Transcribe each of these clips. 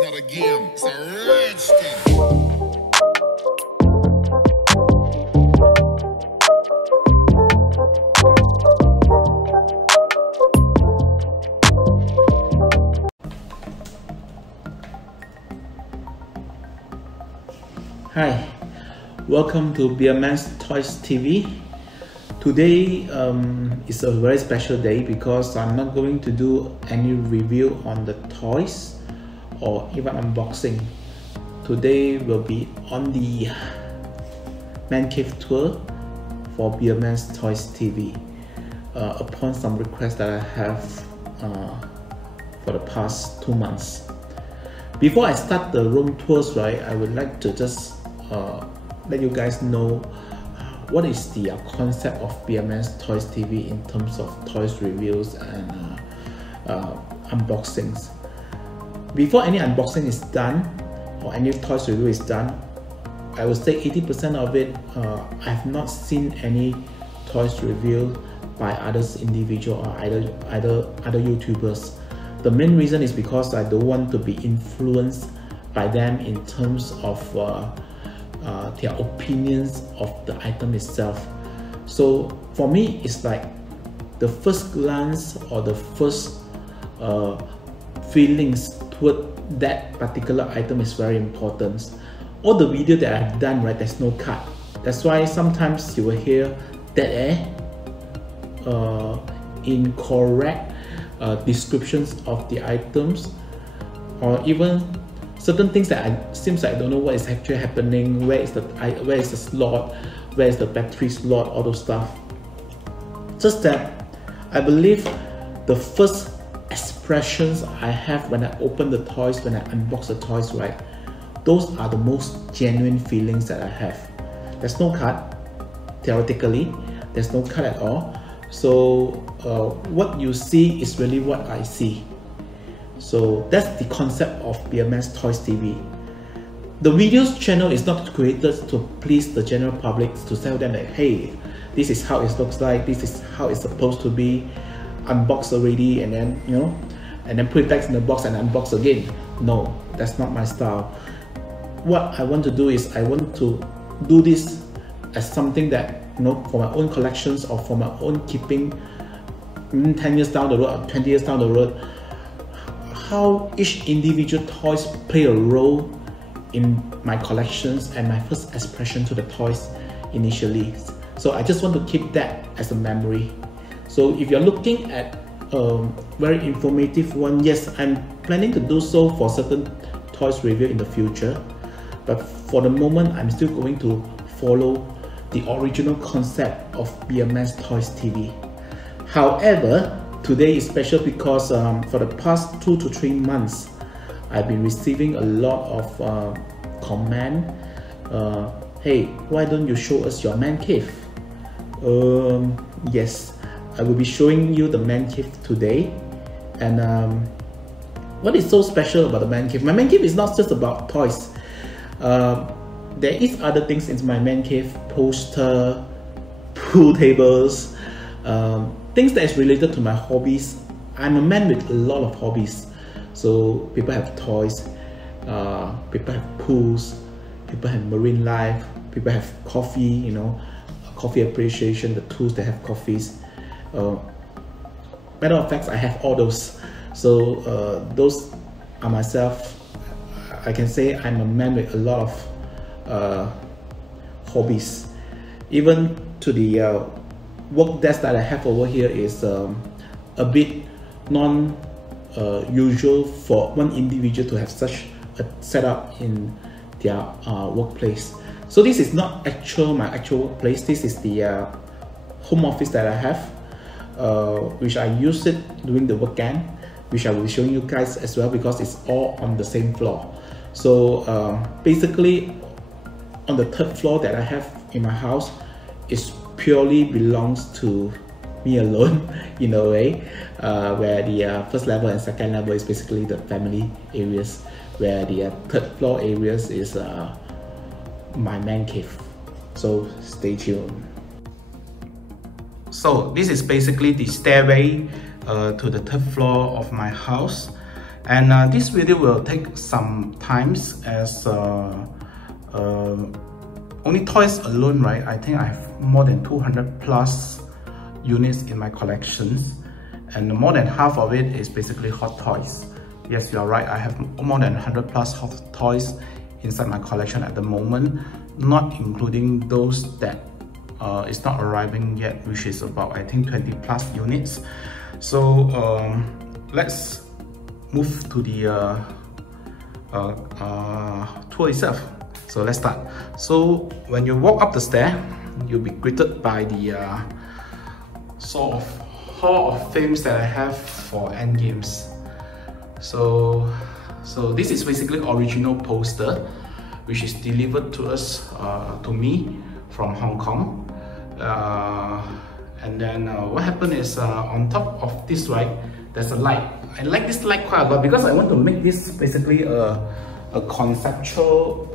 It's not a game, it's a rich thing. Hi, welcome to Beaman ToysTV. Today is a very special day because I'm not going to do any review on the toys or even unboxing. Today will be on the Mancave tour for Beaman ToysTV upon some requests that I have for the past 2 months. Before I start the room tours, right, I would like to just let you guys know what is the concept of Beaman ToysTV in terms of toys reviews and unboxings. Before any unboxing is done or any toys review is done, I would say 80% of it I have not seen any toys reviewed by others individual or other YouTubers. The main reason is because I don't want to be influenced by them in terms of their opinions of the item itself. So for me, it's like the first glance or the first feelings toward that particular item is very important. All the video that I've done, right, there's no cut. That's why sometimes you will hear dead air, incorrect descriptions of the items, or even certain things that seems like I don't know what is actually happening. Where is the slot? Where is the battery slot? All those stuff. Just that I believe the first expressions I have when I open the toys, when I unbox the toys, right, those are the most genuine feelings that I have. There's no cut. Theoretically, there's no cut at all. So what you see is really what I see. So that's the concept of Beaman ToysTV. The videos channel is not created to please the general public, to tell them that, hey, this is how it looks like, this is how it's supposed to be, unbox already, and then, you know, and then put it back in the box and unbox again. No, that's not my style. What I want to do is I want to do this as something that, you know, for my own collections or for my own keeping 10 years down the road or 20 years down the road, how each individual toys play a role in my collections and my first expression to the toys initially. So I just want to keep that as a memory. So if you're looking at a very informative one, yes, I'm planning to do so for certain toys review in the future. But for the moment, I'm still going to follow the original concept of Beaman ToysTV. However, today is special because for the past 2 to 3 months, I've been receiving a lot of comment. Hey, why don't you show us your man cave? Yes, I will be showing you the man cave today. And what is so special about the man cave? My man cave is not just about toys. There is other things in my man cave: poster, pool tables, things that is related to my hobbies. I'm a man with a lot of hobbies. So people have toys, people have pools, people have marine life, people have coffee, you know, coffee appreciation, the tools that have coffees. Matter of fact, I have all those. So those are myself. I can say I'm a man with a lot of hobbies. Even to the work desk that I have over here is a bit non-usual for one individual to have such a setup in their workplace. So this is not my actual workplace. This is the home office that I have, which I use it during the weekend, which I will be showing you guys as well because it's all on the same floor. So basically, on the 3rd floor that I have in my house, is purely belongs to me alone in a way, where the first level and second level is basically the family areas, where the 3rd floor areas is my man cave. So stay tuned. So this is basically the stairway to the 3rd floor of my house, And this video will take some times as only toys alone, right? I think I have more than 200 plus units in my collections, and more than half of it is basically hot toys. Yes, you're right, I have more than 100 plus hot toys inside my collection at the moment, not including those that is not arriving yet, which is about, I think, 20 plus units. So let's move to the tour itself. So let's start. So when you walk up the stair, you'll be greeted by the sort of hall of fames that I have for endgames. So this is basically original poster, which is delivered to us, to me, from Hong Kong. And then what happened is, on top of this, right, there's a light. I like this light quite a lot because I want to make this basically a conceptual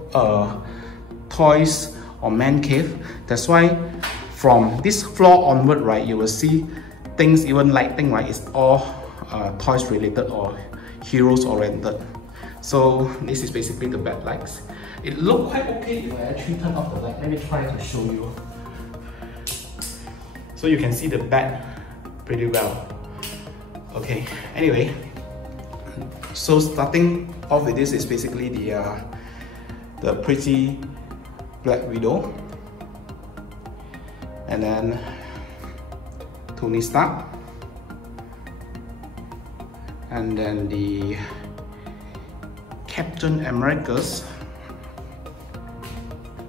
toys or man cave. That's why from this floor onward, right, you will see things, even lighting, right, it's all toys related or heroes oriented. So this is basically the backlights. It looked quite okay if I actually turn off the light. Let me try to show you. So you can see the back pretty well. Okay, anyway, so starting off with this is basically the pretty Black Widow, and then Tony Stark, and then the Captain Americas,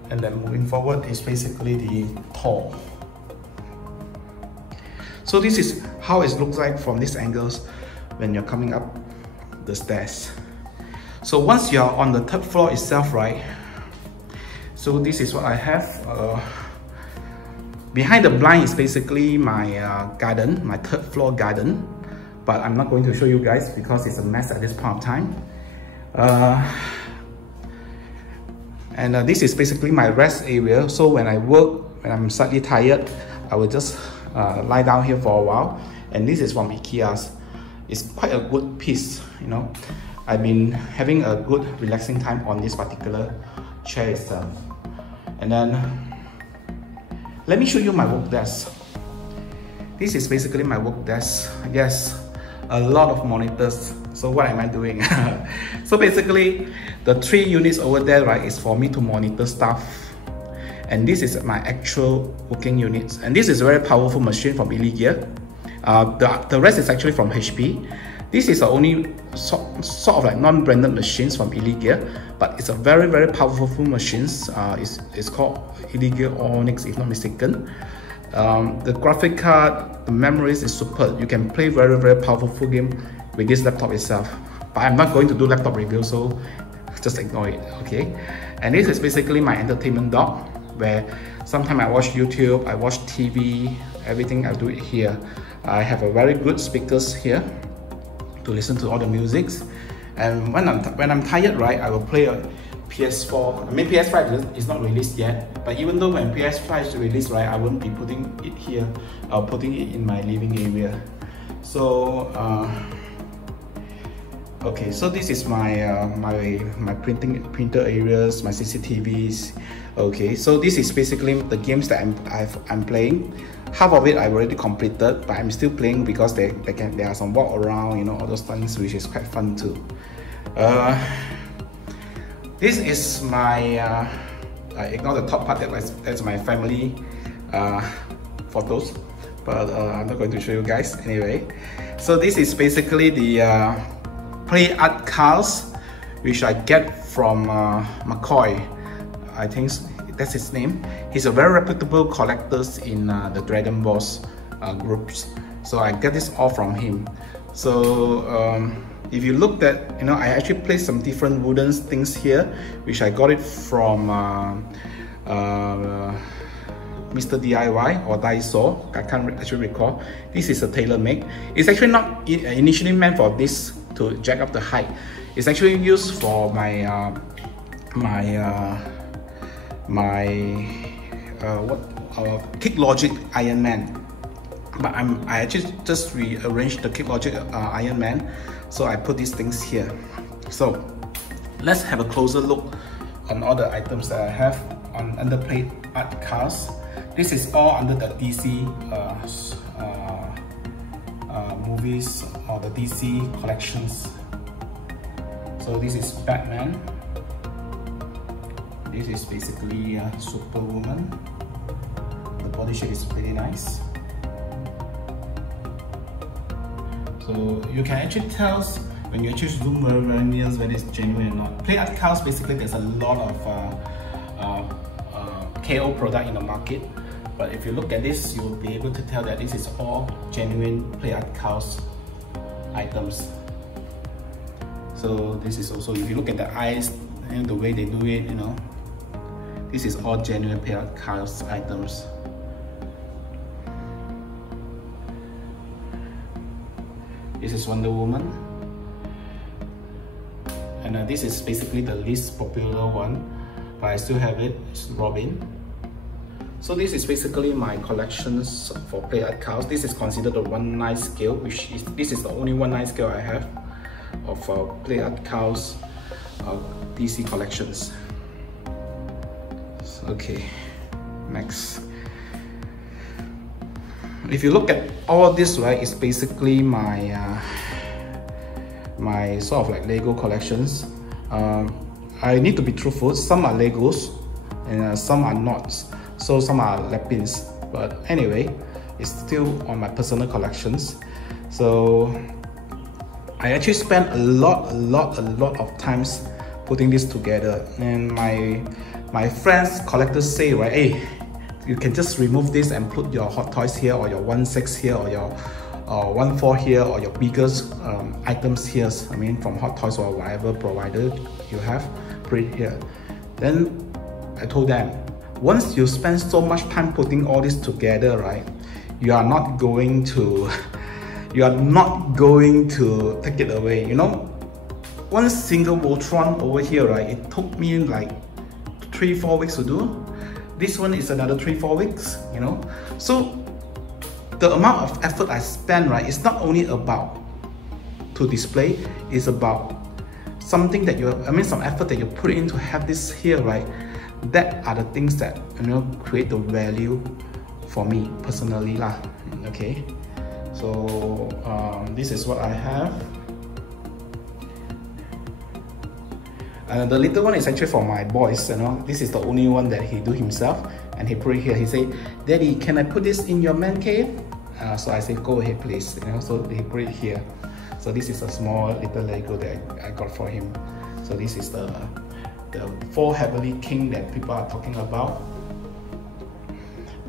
and then moving forward is basically the Thor. So this is how it looks like from these angles when you're coming up the stairs. So once you're on the third floor itself, right, so this is what I have. Behind the blind is basically my garden, my third floor garden, but I'm not going to show you guys because it's a mess at this point of time. And this is basically my rest area. So when I work, when I'm slightly tired, I will just lie down here for a while. And this is from IKEA's. It's quite a good piece, you know. I've been having a good relaxing time on this particular chair itself. And then let me show you my work desk. This is basically my work desk. Yes, a lot of monitors. So what am I doing? So basically the 3 units over there, right, is for me to monitor stuff. And this is my actual working units. And this is a very powerful machine from Elite Gear. The rest is actually from HP. This is the only sort of like non-branded machines from Elite Gear, but it's a very, very powerful machines. It's called Elite Gear Onyx, if not mistaken. The graphic card, the memories is superb. You can play very, very powerful game with this laptop itself. But I'm not going to do laptop review, so just ignore it, okay? And this is basically my entertainment dock, where sometimes I watch YouTube, I watch TV, everything I do it here. I have a very good speakers here to listen to all the musics. And when I'm tired, right, I will play a PS4. I mean, PS5 is not released yet, but even though when PS5 is released, right, I won't be putting it here. I'll putting it in my living area. So okay, so this is my my printer areas, my CCTVs. Okay, so this is basically the games that I'm playing. Half of it I've already completed, but I'm still playing because there are some walk around, you know, all those things, which is quite fun too. This is my I ignore the top part, that's my family photos, but I'm not going to show you guys anyway. So this is basically the play art cards which I get from McCoy. I think that's his name. He's a very reputable collector in the Dragon Balls groups. So I get this all from him. So if you look at, you know, I actually placed some different wooden things here, which I got it from Mr. DIY or Daiso. I can't actually recall. This is a tailor-made. It's actually not initially meant for this to jack up the height. It's actually used for my Kick Logic Ironman. but I actually just rearranged the Kick Logic Ironman, so I put these things here. So let's have a closer look on all the items that I have on under Play Art Cars. This is all under the DC movies or the DC collections. So this is Batman. This is basically Superwoman. The body shape is pretty nice. So you can actually tell when you actually zoom very near whether it's genuine or not. Play Art Cars, basically there's a lot of KO product in the market, but if you look at this, you will be able to tell that this is all genuine Play Art Cars items. So this is also, if you look at the eyes and the way they do it, you know, this is all genuine Play Art Cars items. This is Wonder Woman, and this is basically the least popular one, but I still have it. It's Robin. So this is basically my collections for Play Art Cars. This is considered a 1/9 scale, which is, this is the only 1/9 scale I have of Play Art Cars DC collections. Okay, next. If you look at all this, right, it's basically my my sort of like Lego collections. I need to be truthful, some are Legos and some are not. So some are Lepins, but anyway, it's still on my personal collections. So I actually spent a lot of times putting this together, and my friends, collectors say, right, hey, you can just remove this and put your Hot Toys here, or your 1/6 here, or your 1/4 here, or your biggest items here. I mean, from Hot Toys or whatever provider you have, put it here. Then I told them, once you spend so much time putting all this together, right, you are not going to take it away. You know, one single Voltron over here, right, it took me like 3-4 weeks to do. This one is another 3-4 weeks, you know. So the amount of effort I spend, right, it's not only about to display, it's about something that some effort that you put in to have this here, right. That are the things that, you know, create the value for me personally lah. Okay, so this is what I have. The little one is actually for my boys, you know. This is the only one that he do himself, and he put it here. He say, "Daddy, can I put this in your man cave?" So I say, "Go ahead, please." You know, so he put it here. So this is a small little Lego that I got for him. So this is the 4 Heavenly King that people are talking about,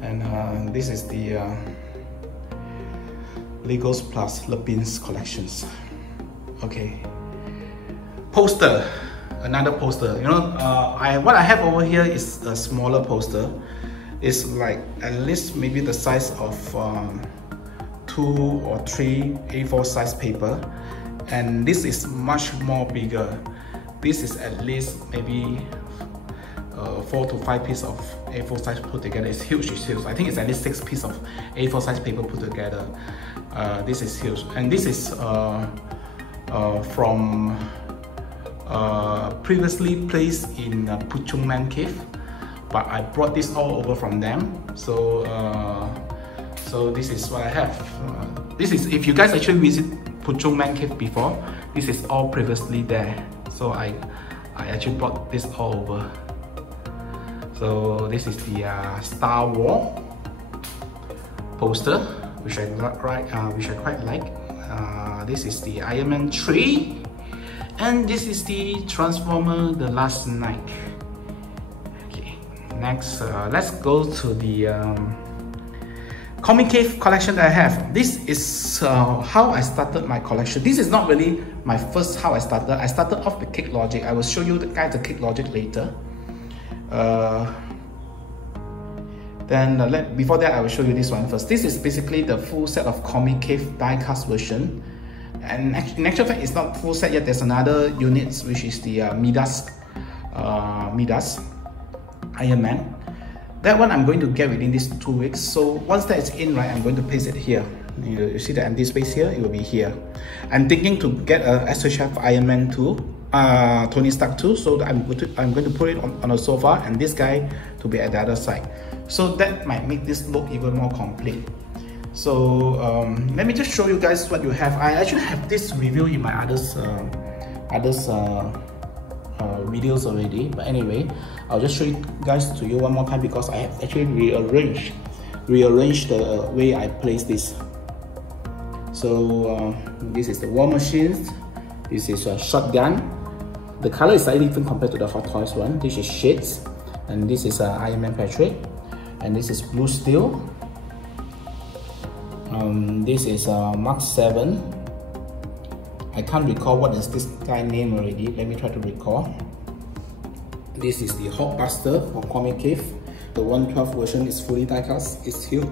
and this is the Legos plus Lepins collections. Okay, poster. Another poster, you know, what I have over here is a smaller poster. It's like at least maybe the size of 2 or 3 A4 size paper, and this is much more bigger. This is at least maybe 4 to 5 pieces of A4 size put together. It's huge, it's huge. I think it's at least 6 pieces of A4 size paper put together. This is huge, and this is from previously placed in Puchong Mancave, but I brought this all over from them. So so this is what I have. This is, if you guys actually visit Puchong Mancave before, this is all previously there. So I actually brought this all over. So this is the Star Wars poster, which I quite like. This is the Ironman 3. And this is the Transformer The Last Night. Okay, next let's go to the Comic Cave collection that I have. This is how I started my collection. This is not really my first how I started. I started off with Kick Logic. I will show you guys the Kick Logic later. Before that, I will show you this one first. This is basically the full set of Comic Cave die-cast version. And in actual fact, it's not full set yet. There's another unit, which is the Midas Ironman. That one I'm going to get within these 2 weeks. So once that's in, right, I'm going to place it here. You see the empty space here? It will be here. I'm thinking to get a SHF Ironman 2, Tony Stark 2. So I'm going to put it on a sofa, and this guy to be at the other side. So that might make this look even more complete. So let me just show you guys what you have. I actually have this review in my others videos already, but anyway, I'll just show you guys to you one more time because I have actually rearranged the way I place this. So this is the war machines, this is a shotgun. The color is slightly different compared to the Hot Toys one. This is shades, and this is Iron Man Patrick, and this is Blue Steel. This is Mark 7. I can't recall what is this guy name already. Let me try to recall. This is the Hulkbuster from Comic Cave. The 112 version is fully die-cast. It's huge.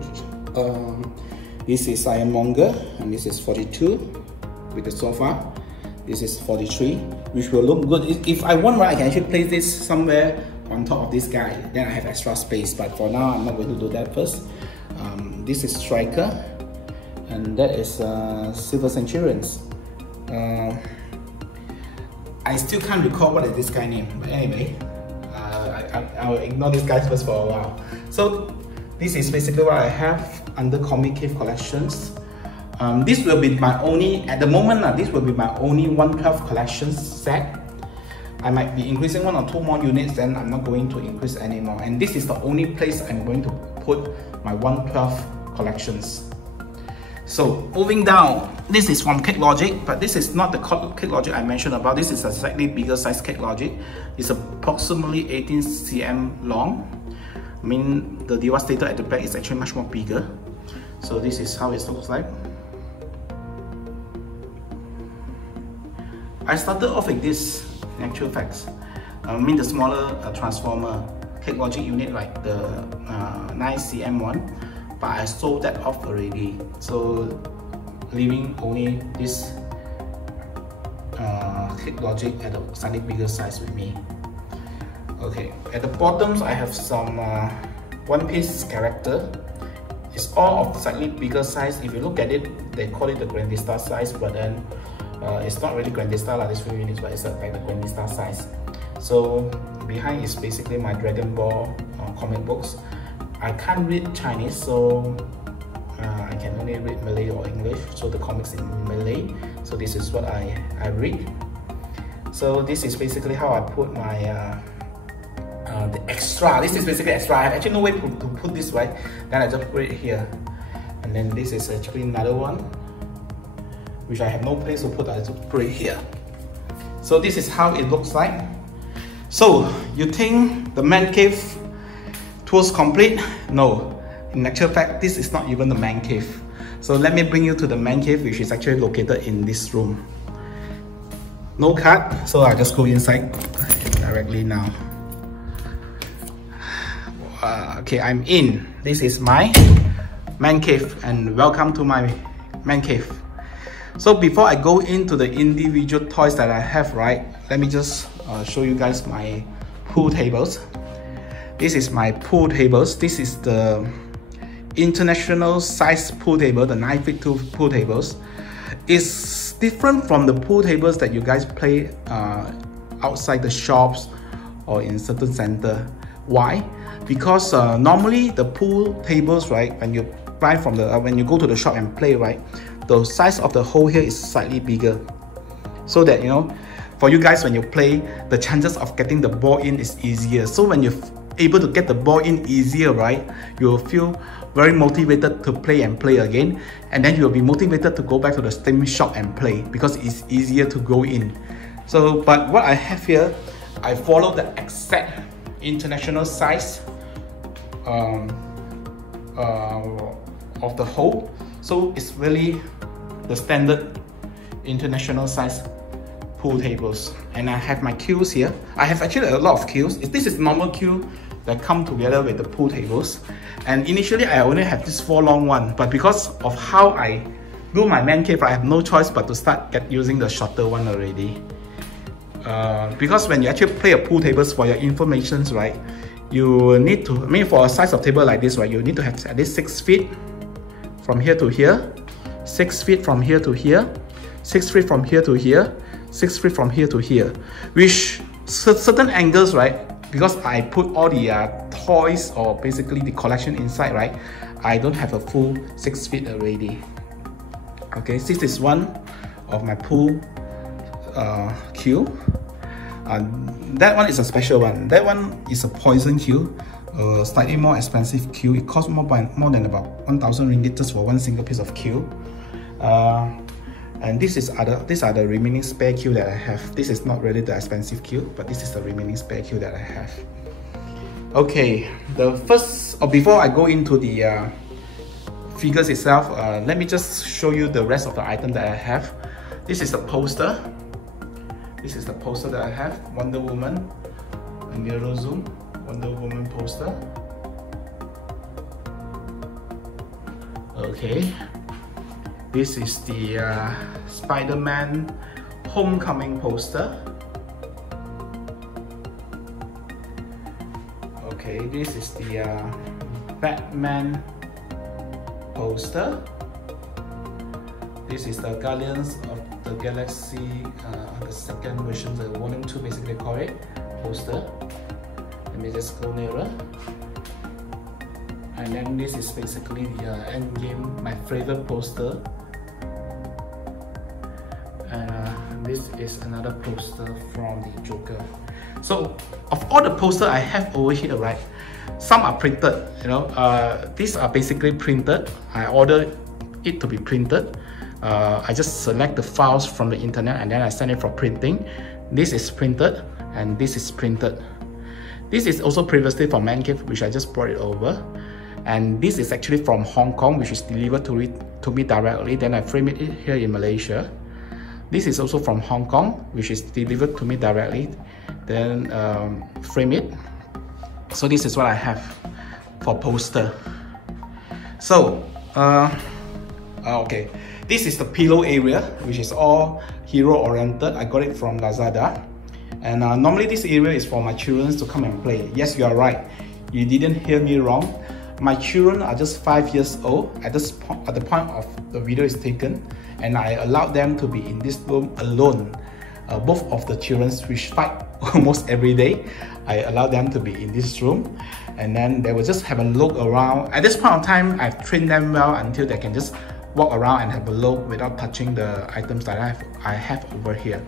This is Ironmonger, and this is 42 with the sofa. This is 43, which will look good. If I want, I can actually place this somewhere on top of this guy. Then I have extra space. But for now, I'm not going to do that first. This is Striker, and that is Silver Centurions. I still can't recall what is this guy name, but anyway, I'll ignore these guys first for a while. So this is basically what I have under Comic Cave collections. This will be my only, at the moment, this will be my only 112 collections set. I might be increasing 1 or 2 more units, then I'm not going to increase anymore. And this is the only place I'm going to put my 112 collections. So moving down, this is from Cake Logic, but this is not the Cake Logic I mentioned about. This is a slightly bigger size Cake Logic. It's approximately 18 cm long. I mean, the Devastator at the back is actually much more bigger. So this is how it looks like. I started off with this, in actual facts. I mean the smaller Transformer Cake Logic unit, like the 9 cm one. But I sold that off already, so leaving only this Cake Logic at a slightly bigger size with me. Okay, at the bottoms I have some One Piece character. It's all of slightly bigger size. If you look at it, they call it the Grandistar size, but then it's not really Grandistar like this few units, but it's like the Grandistar size. So behind is basically my Dragon Ball comic books. I can't read Chinese, so I can only read Malay or English, so the comics in Malay. So this is what I read. So this is basically how I put my the extra. This is basically extra. I have actually no way to put this, right? Then I just put it here. And then this is actually another one, which I have no place to put. I just put it here. So this is how it looks like. So you think the man cave tours complete? No, in actual fact, this is not even the man cave. So let me bring you to the man cave, which is actually located in this room. No card, so I'll just go inside directly now. Okay, I'm in. This is my man cave, and welcome to my man cave. So before I go into the individual toys that I have, right, let me just show you guys my pool tables. This is my pool tables. This is the international size pool table, the 9'2" pool tables. It's different from the pool tables that you guys play outside the shops or in certain center. Why? Because normally the pool tables, right, when you buy from the when you go to the shop and play, right, the size of the hole here is slightly bigger, so that, you know, for you guys when you play, the chances of getting the ball in is easier. So when you're able to get the ball in easier, right, you'll feel very motivated to play and play again, and then you'll be motivated to go back to the same shop and play because it's easier to go in. So, but what I have here, I follow the exact international size of the hole. So it's really the standard international size pool tables. And I have my queues here. I have actually a lot of queues. This is normal queue that come together with the pool tables. And initially I only have this 4 long one, but because of how I do my man cave, I have no choice but to start using the shorter one already. Because when you actually play a pool tables, for your informations, right, you need to, I mean, for a size of table like this, right, you need to have at least 6 feet from here to here, 6 feet from here to here, 6 feet from here to here, 6 feet from here to here, which certain angles, right, because I put all the toys or basically the collection inside, right, I don't have a full 6 feet already. Okay, this is one of my pool queue. That one is a special one. That one is a poison queue, slightly more expensive queue. It costs more than about 1,000 ringgit just for one single piece of queue. And these are the remaining spare queue that I have. This is not really the expensive queue, but this is the remaining spare queue that I have. Okay, the first, or before I go into the figures itself, let me just show you the rest of the item that I have. This is the poster. This is the poster that I have. Wonder Woman, a mirror zoom, Wonder Woman poster. Okay. This is the Spiderman Homecoming poster. Okay, this is the Batman poster. This is the Guardians of the Galaxy, the second version, the Volume 2 basically call it, poster. Let me just go nearer. And then this is basically the Endgame, my favorite poster. This is another poster from the Joker. So, of all the posters I have over here, right, some are printed, you know, these are basically printed. I ordered it to be printed. I just select the files from the internet and then I send it for printing. This is printed and this is printed. This is also previously from Mancave, which I just brought it over. And this is actually from Hong Kong, which is delivered to me directly. Then I frame it here in Malaysia. This is also from Hong Kong, which is delivered to me directly. Then frame it. So this is what I have for poster. So, okay. This is the pillow area, which is all hero oriented. I got it from Lazada. And normally this area is for my children to come and play. Yes, you are right. You didn't hear me wrong. My children are just 5 years old at the point of the video is taken, and I allowed them to be in this room alone. Both of the children, which fight almost every day, I allowed them to be in this room, and then they will just have a look around. At this point of time, I've trained them well until they can just walk around and have a look without touching the items that I have over here.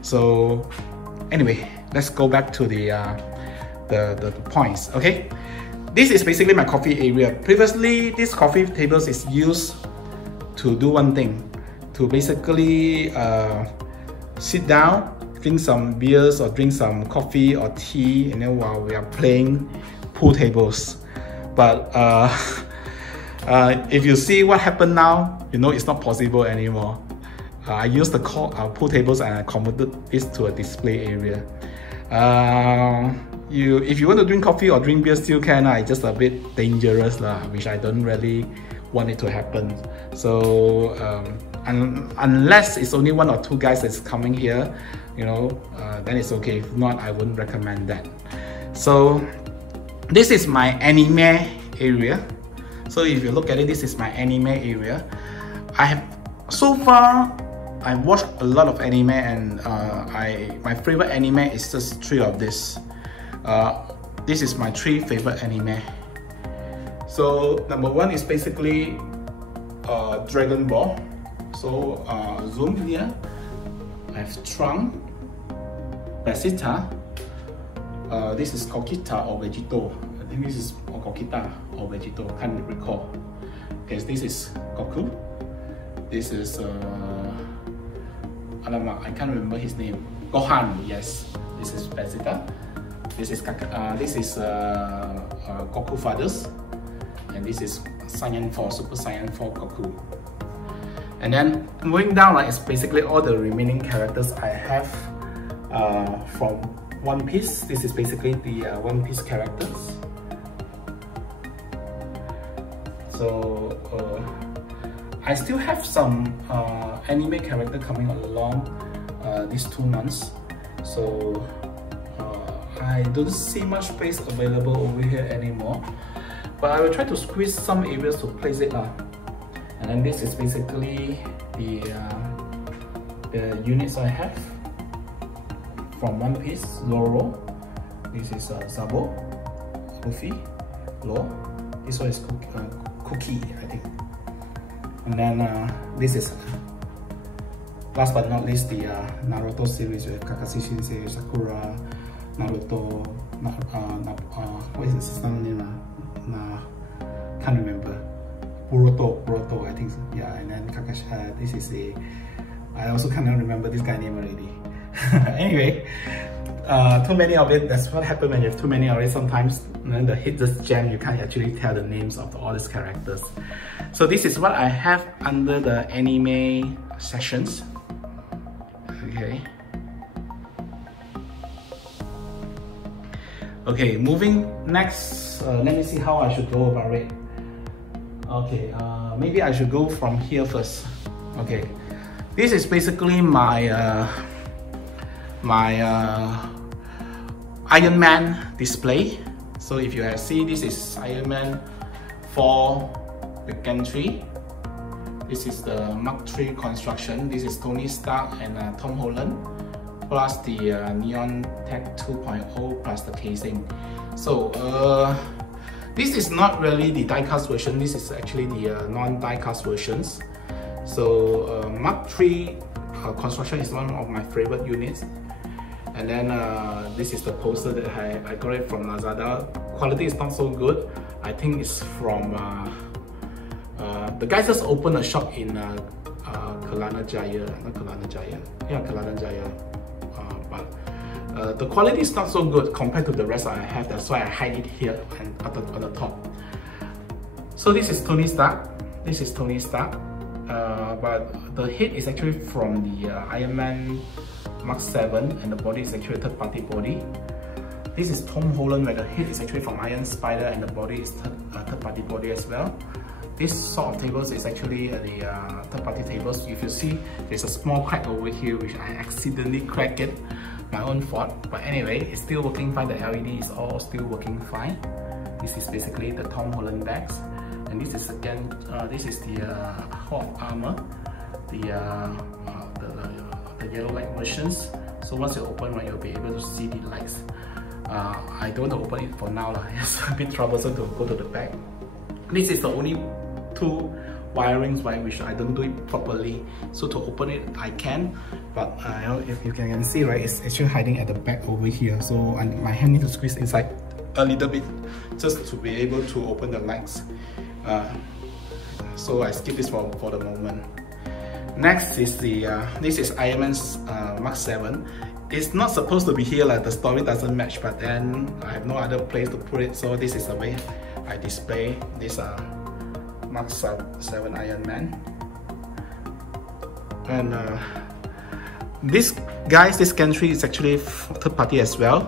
So anyway, let's go back to the points. Okay, this is basically my coffee area. Previously, this coffee tables is used to do one thing, to basically sit down, drink some beers or drink some coffee or tea, and then while we are playing pool tables. But if you see what happened now, you know it's not possible anymore. I used the pool tables and I converted this to a display area. If you want to drink coffee or drink beer, still can. It's just a bit dangerous, which I don't really want it to happen. So unless it's only 1 or 2 guys that's coming here, you know, then it's okay. If not, I wouldn't recommend that. So this is my anime area. So if you look at it, this is my anime area. So far I've watched a lot of anime, and my favorite anime is just 3 of this. This is my 3 favorite anime. So number 1 is basically Dragon Ball. So zoom here. I have Trunks, Vegeta. This is Gogeta or Vegito. I think this is Gogeta or Vegito, can't recall. Okay, this is Goku. This is I can't remember his name. Gohan, yes. This is Vegeta. This is Goku Fathers, and this is Saiyan 4, Super Saiyan 4 Goku. And then moving down, like, it's basically all the remaining characters I have from One Piece. This is basically the One Piece characters. So I still have some anime character coming along these 2 months. So I don't see much space available over here anymore, but I will try to squeeze some areas to place it on. And then this is basically the units I have from One Piece. Zoro, this is Sabo, Luffy, Law, this one is Cookie, I think. And then this is, last but not least, the Naruto series with Kakashi Sensei, Sakura, Naruto, what is his son name? Can't remember. Boruto, I think so. Yeah, and then Kakashi, this is I also cannot remember this guy name already. Anyway, too many of it. That's what happens when you have too many of it. Sometimes when the hit just jam, you can't actually tell the names of all these characters. So this is what I have under the anime sessions. Okay. Okay, moving next. Let me see how I should go about it. Okay, maybe I should go from here first. Okay, this is basically my Iron Man display. So if you have seen, this is Iron Man 4 Weekend 3. This is the Mark 3 construction. This is Tony Stark and Tom Holland, plus the Neon Tech 2.0 plus the casing. So this is not really the die-cast version. This is actually the non-die-cast versions. So Mark 3 construction is one of my favorite units. And then this is the poster that I got it from Lazada. Quality is not so good. I think it's from the guys just opened a shop in Kelana Jaya, not Kelana Jaya. Yeah, Kelana Jaya. But the quality is not so good compared to the rest I have. That's why I hide it here and on the top. So this is Tony Stark. This is Tony Stark. But the head is actually from the Iron Man Mark 7, and the body is actually a third-party body. This is Tom Holland, where the head is actually from Iron Spider and the body is third-party body as well. This sort of tables is actually the third-party tables. If you see, there's a small crack over here which I accidentally cracked it, my own fault. But anyway, it's still working fine. The LED is all still working fine. This is basically the Tom Holland bags. And this is again, this is the Hulk armor, the yellow light versions. So once you open one, you'll be able to see the lights. I don't want to open it for now. It's a bit troublesome to go to the back. This is the only two wirings which I don't do it properly. So to open it, I can, but if you can see, right, it's actually hiding at the back over here. So my hand needs to squeeze inside a little bit just to be able to open the lights. So I skip this for the moment. Next is this is Iron Man's Mark 7. It's not supposed to be here, like the story doesn't match, but then I have no other place to put it, so this is the way I display this Mark 7 Iron Man. And this gantry is actually third party as well,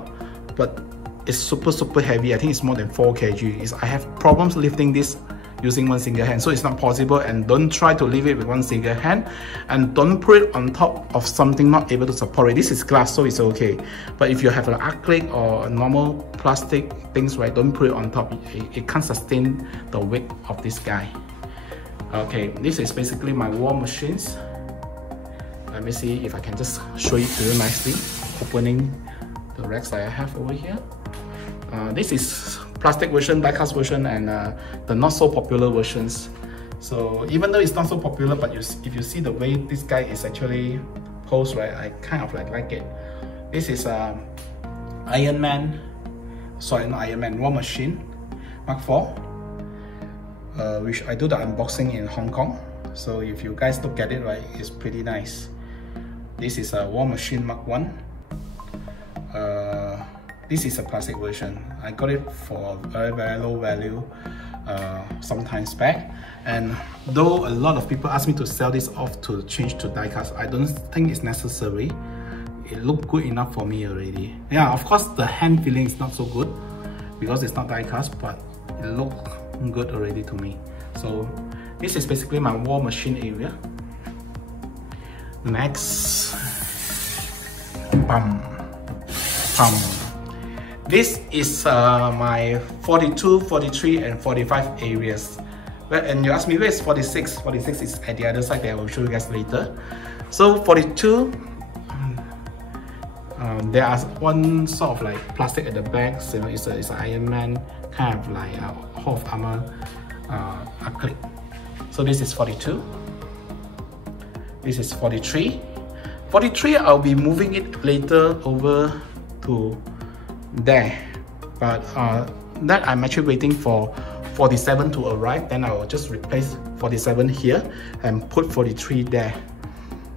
but it's super heavy. I think it's more than 4 kg. I have problems lifting this using one single hand, so it's not possible. And don't try to leave it with one single hand, and don't put it on top of something not able to support it. This is glass, so it's okay, but if you have an acrylic or a normal plastic things, right, don't put it on top. It can't sustain the weight of this guy. Okay, this is basically my war machines. Let me see if I can just show it to you nicely, opening the racks that I have over here. This is plastic version, die-cast version, and the not so popular versions. So even though it's not so popular, but if you see the way this guy is actually posed, right, I kind of like it. This is Iron Man, sorry, not Iron Man, War Machine Mark 4, which I do the unboxing in Hong Kong. So if you guys look at it, right, it's pretty nice. This is a War Machine Mark 1. This is a plastic version. I got it for a very low value sometimes back. And though a lot of people ask me to sell this off to change to die-cast, I don't think it's necessary. It looked good enough for me already. Yeah, of course the hand feeling is not so good because it's not die-cast, but it looked good already to me. So this is basically my War Machine area. Next, This is my 42, 43, and 45 areas. And you ask me where is 46? 46 is at the other side that I will show you guys later. So 42, there are one sort of like plastic at the back. So it's an Ironman kind of like Hall of Armor acrylic. So this is 42. This is 43. 43, I'll be moving it later over to there, but that I'm actually waiting for 47 to arrive. Then I will just replace 47 here and put 43 there.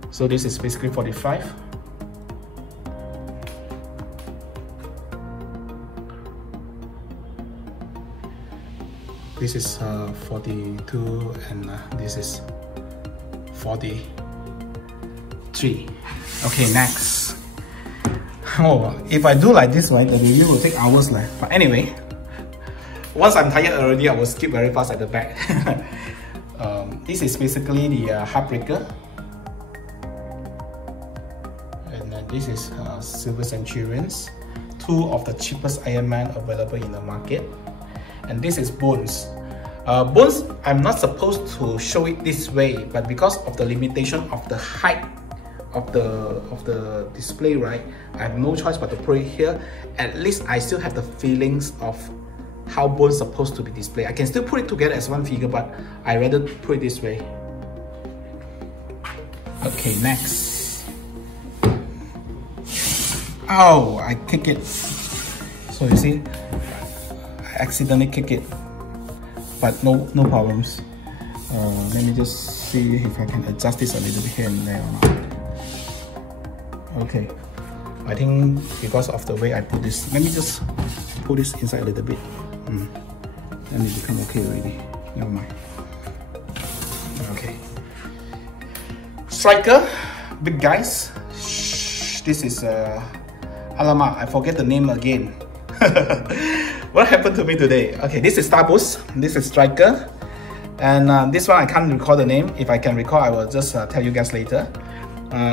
So this is basically 45. This is 42 and this is 43. Okay, next. Oh, if I do like this, right, the review will take hours. But anyway, once I'm tired already, I will skip very fast at the back. This is basically the Heartbreaker. And then this is Silver Centurions. Two of the cheapest Iron Man available in the market. And this is Bones. Bones, I'm not supposed to show it this way, but because of the limitation of the height of the display, right, I have no choice but to put it here. At least I still have the feelings of how Bones supposed to be displayed. I can still put it together as one figure, but I rather put it this way. Okay, next. Oh, I kick it. So you see, I accidentally kick it, but no problems. Let me just see if I can adjust this a little bit here and there or not. Okay, I think because of the way I put this, let me just put this inside a little bit. Then it become okay already. Never mind. Okay. Striker, big guys. This is alamak, I forget the name again. What happened to me today? Okay, this is Starboost. This is Striker, and this one I can't recall the name. If I can recall, I will just tell you guys later.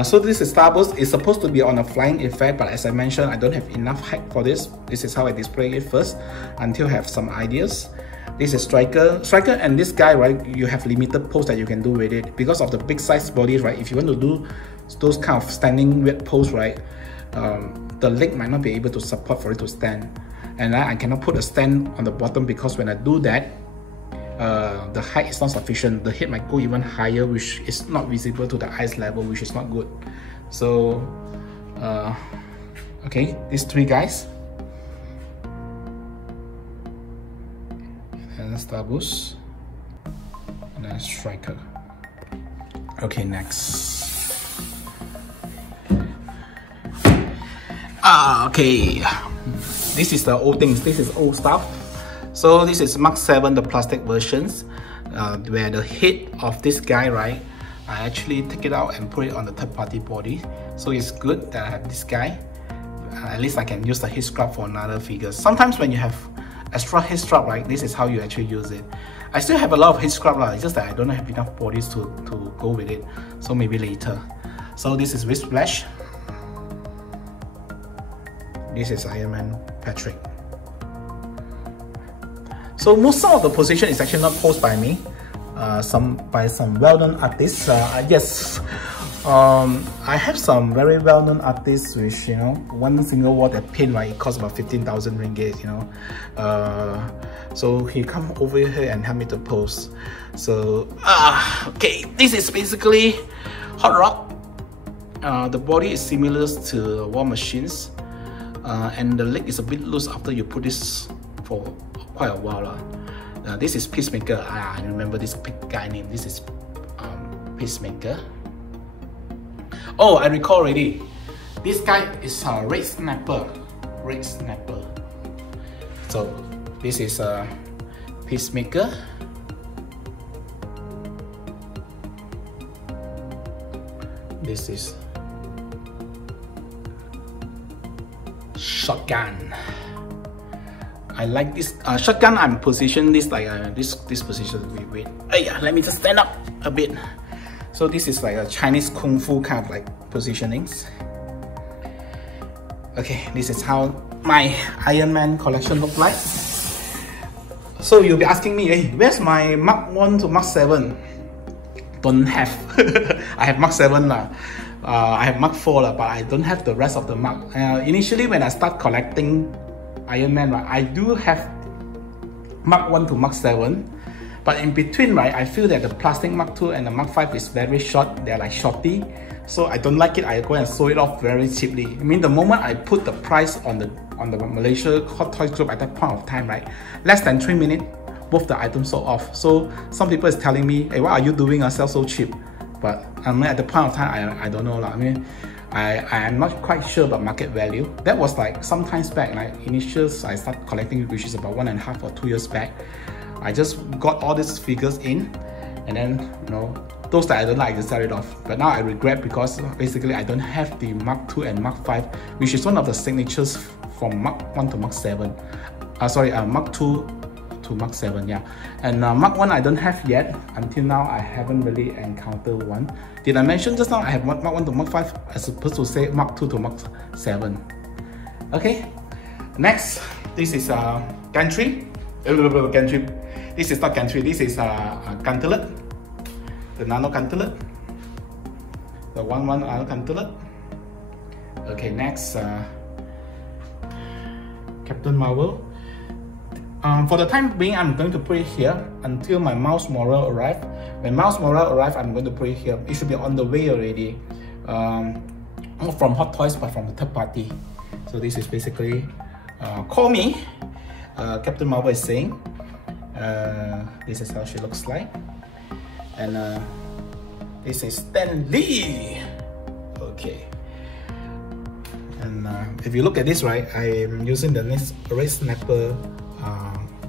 So this is Starboost. It's supposed to be on a flying effect, but as I mentioned, I don't have enough height for this. This is how I display it first, until I have some ideas. This is Striker. Striker and this guy, right, you have limited pose that you can do with it. Because of the big size body, right, if you want to do those kind of standing weird pose, right, the leg might not be able to support for it to stand. And I cannot put a stand on the bottom because when I do that, the height is not sufficient. The head might go even higher, which is not visible to the eyes level, which is not good. So, okay, these three guys. And then Starboost. And then Striker. Okay, next. Okay. This is the old things. This is old stuff. So this is Mark 7, the plastic versions, where the head of this guy, right, I actually take it out and put it on the third party body. So it's good that I have this guy. At least I can use the head scrub for another figure. Sometimes when you have extra head scrub, right, this is how you actually use it. I still have a lot of head scrub, it's just that I don't have enough bodies to go with it. So maybe later. So this is Whiplash. This is Ironman Patrick. So most of the position is actually not posed by me, by some well-known artists. Yes, I have some very well-known artists which, you know, one single wall that pin, right, it costs about 15,000 ringgit, you know. So he come over here and help me to pose. So okay, this is basically Hot Rock. The body is similar to War Machines, and the leg is a bit loose after you put this for quite a while. This is Pacemaker. I remember this guy name. This is Pacemaker. Oh, I recall already. This guy is Red Snapper. Red Snapper. So this is Pacemaker. This is Shotgun. I like this Shotgun. I'm positioned this like this position. Wait. Yeah, let me just stand up a bit. So this is like a Chinese Kung Fu kind of like positionings. Okay, this is how my Iron Man collection look like. So you'll be asking me, hey, where's my Mark 1 to Mark 7? Don't have. I have Mark 7 lah. I have Mark 4 lah, but I don't have the rest of the Mark. Initially when I start collecting Iron Man, right, I do have Mark 1 to Mark 7. But in between, right, I feel that the plastic Mark 2 and the Mark 5 is very short. They're like shorty. So I don't like it. I go and sew it off very cheaply. I mean, the moment I put the price on the Malaysia Hot Toys group at that point of time, right, less than 3 minutes, both the items sold off. So some people is telling me, hey, what are you doing? I sell so cheap. But I mean, at the point of time, I don't know. I mean, I am not quite sure about market value. That was like some times back, like initially I started collecting, which is about 1.5 or 2 years back. I just got all these figures in, and then, you know, those that I don't like, I just sell it off. But now I regret because basically I don't have the Mark 2 and Mark 5, which is one of the signatures from Mark 1 to Mark 7. Mark 2 to Mark 7, yeah. And Mark 1 I don't have yet. Until now, I haven't really encountered one. Did I mention just now I have Mark 1 to Mark 5? I'm supposed to say Mark 2 to Mark 7. Okay. Next, this is Gantry. Gantry. This is not Gantry, this is Gauntlet. The Nano Gauntlet. The 1/1 Nano Gauntlet. Okay, next, Captain Marvel. For the time being, I'm going to put it here until my Miles Morales arrive. When Miles Morales arrive, I'm going to put it here. It should be on the way already. Not from Hot Toys, but from the third party. So this is basically, call me. Captain Marvel is saying. This is how she looks like. And this is Stan Lee. Okay. And if you look at this, right, I'm using the next Red Snapper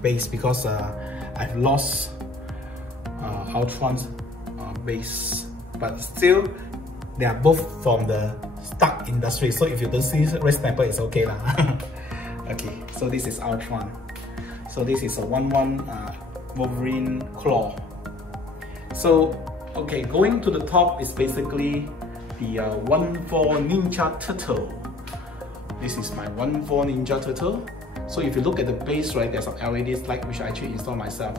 base because I've lost Ultron's base, but still they are both from the Stark industry. So if you don't see Red Snapper, it's okay lah. Okay, so this is Ultron. So this is a 1/1 Wolverine Claw. So okay, going to the top is basically the 1/4 Ninja Turtle. This is my 1/4 Ninja Turtle. So if you look at the base, right, there's some LEDs light which I actually installed myself.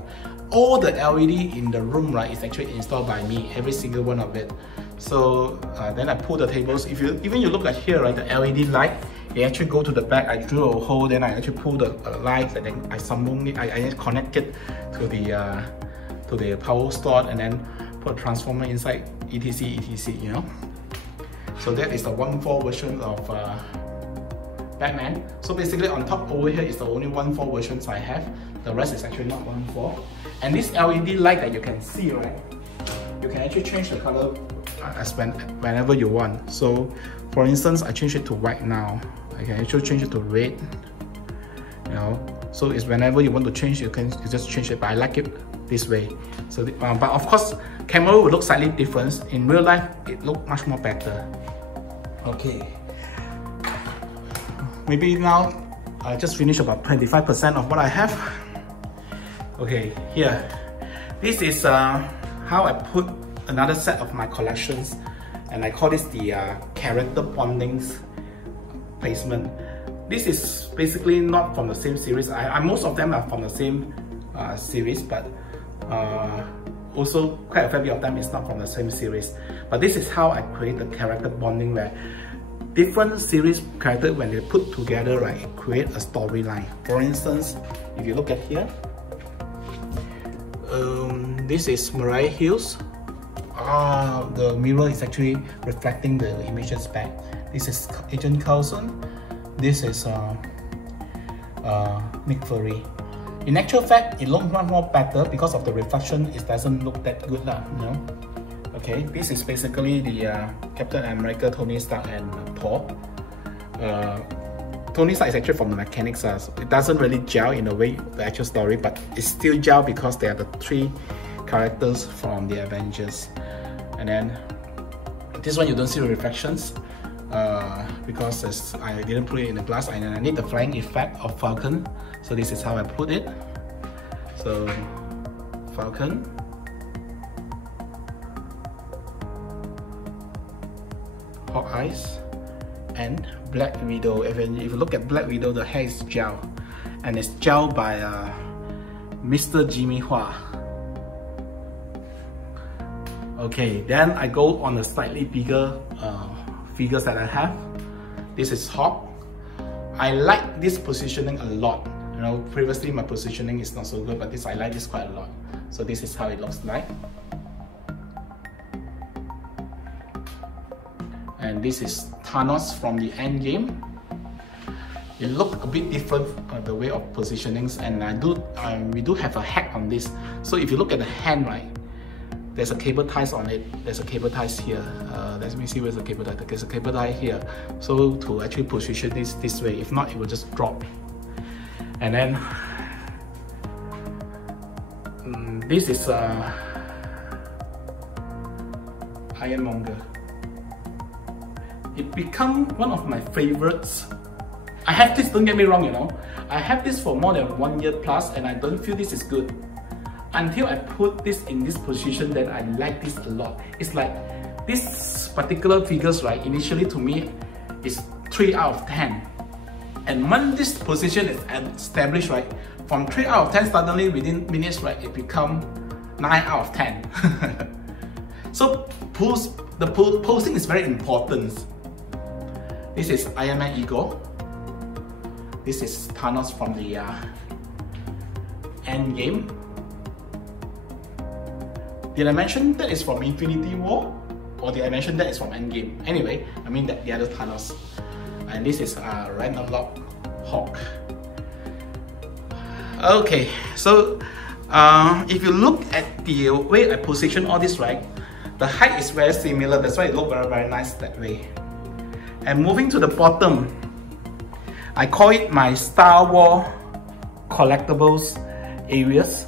All the LED in the room, right, is actually installed by me, every single one of it. So then I pull the tables. If you look at here, right, the LED light, it actually go to the back. I drill a hole, then I actually pull the lights, and then I summon it. I connect it to the power slot, and then put a transformer inside, etc, you know. So that is the 1/4 version of Batman. So basically on top over here is the only 1/4 versions I have. The rest is actually not 1/4. And this LED light that you can see, right, you can actually change the color as whenever you want. So for instance, I change it to white now. I can actually change it to red, you know. So it's whenever you want to change, you just change it, but I like it this way. So but of course camera will look slightly different. In real life it look much more better. Okay, maybe now I just finished about 25% of what I have. Okay, here, this is how I put another set of my collections, and I call this the character bondings placement. This is basically not from the same series. Most of them are from the same series, but also quite a fair bit of them is not from the same series. But this is how I create the character bonding, where different series characters, when they put together, right, it create a storyline. For instance, if you look at here, this is Mariah Hills. The mirror is actually reflecting the images back. This is Agent Coulson. This is Nick Fury. In actual fact, it looks much more better because of the reflection. It doesn't look that good, you know. Okay, this is basically the Captain America, Tony Stark, and Thor. Tony Stark is actually from the mechanics, so it doesn't really gel in a way the actual story, but it's still gel because they are the 3 characters from the Avengers. And then this one you don't see the reflections because I didn't put it in the glass, and I need the flying effect of Falcon. So this is how I put it. So Falcon, Hawkeyes, and Black Widow. If you look at Black Widow, the hair is gel, and it's gel by Mr. Jimmy Hua. Okay, then I go on the slightly bigger figures that I have. This is Hulk. I like this positioning a lot. You know, previously my positioning is not so good, but I like this quite a lot. So this is how it looks like. And this is Thanos from the Endgame. It looked a bit different the way of positionings, and we do have a hack on this. So if you look at the hand, right, there's a cable ties on it. There's a cable ties here. Let me see where's the cable tie. There's a cable tie here. So to actually position this way, if not, it will just drop. And then this is Ironmonger. It become one of my favorites. I have this, don't get me wrong, you know. I have this for more than 1 year plus, and I don't feel this is good. Until I put this in this position, that I like this a lot. It's like this particular figures, right, initially to me is 3 out of 10. And when this position is established, right, from 3 out of 10, suddenly within minutes, right, it become 9 out of 10. So the posing is very important. This is Ironman Ego. This is Thanos from the Endgame. Did I mention that is from Infinity War? Or did I mention that is from Endgame? Anyway, I mean that the other Thanos. And this is Ragnarok Hulk. Okay, so if you look at the way I position all this, right, the height is very similar. That's why it looks very, very nice that way. And moving to the bottom, I call it my Star Wars collectibles areas.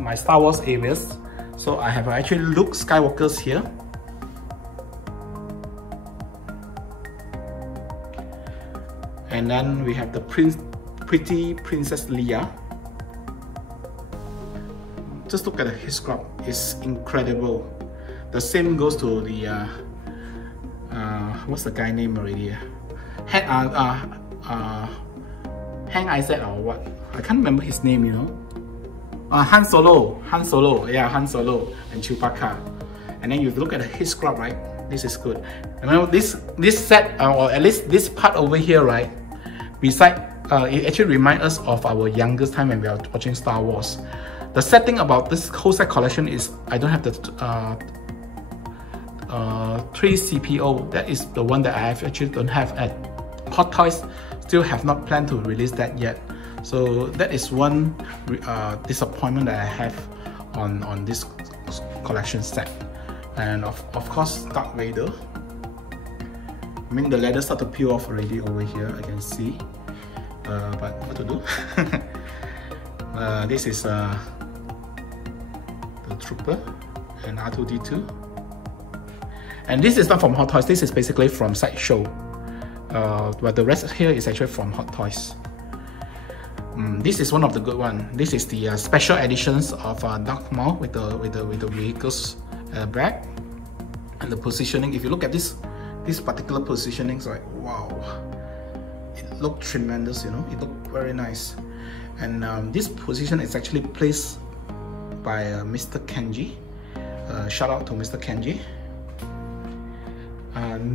My Star Wars areas. So I have actually Luke Skywalkers here. And then we have the pretty Princess Leia. Just look at his scrub, it's incredible. The same goes to the what's the guy name already? Hank Isaac or what? I can't remember his name, you know. Han Solo, yeah, Han Solo and Chewbacca. And then you look at his scrub, right? This is good. And now this set, or at least this part over here, right? Beside, it actually reminds us of our youngest time when we are watching Star Wars. The sad thing about this whole set collection is I don't have the 3CPO. That is the one that I actually don't have at Hot Toys. Still have not planned to release that yet. So that is one disappointment that I have on this collection set. And of course, Darth Vader. I mean, the leather start to peel off already over here, I can see. But what to do? This is the Trooper and R2-D2. And this is not from Hot Toys, this is basically from Sideshow. But the rest here is actually from Hot Toys. This is one of the good ones. This is the special editions of Darth Maul with the vehicles back. And the positioning, if you look at this particular positioning, it's like, wow. It looked tremendous, you know, it looked very nice. And this position is actually placed by Mr. Kenji. Shout out to Mr. Kenji.